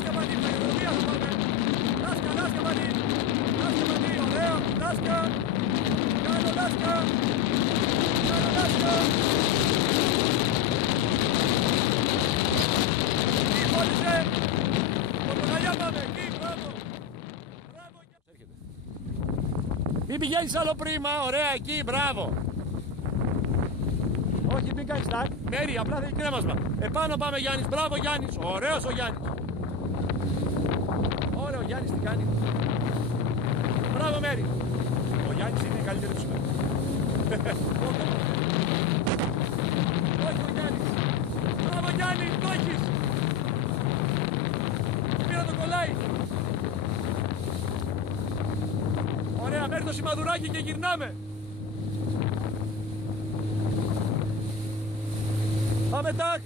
Λάσκα Μανί, Παγιοδρομία θα πάμε. Λάσκα, Λάσκα Μανί. Λάσκα Μανί, ωραίο. Λάσκα. Κάνω Λάσκα. Κάνω Λάσκα. Εκεί χώρισε. Πορτογαλιά πάμε, εκεί, μπράβο. Μπράβο. Μην πηγαίνεις άλλο πρίμα, ωραία, εκεί, μπράβο. Όχι, μην κάνεις τάκ. Μέρη, απλά θέλει κρέμασμα. Επάνω πάμε Γιάννης, μπράβο Γιάννης. Ωραίος ο Γιάννης. Ωραίο, ο Γιάννης τι κάνει. Μπράβο Μέρη. Ο Γιάννης είναι η καλύτερη του σήμερα. Όχι ο Γιάννης. Μπράβο Γιάννη, το έχεις. Πήρα το κολλάει. Ωραία, μέχρι το σημαδουράκι και γυρνάμε. Πάμε τάκ.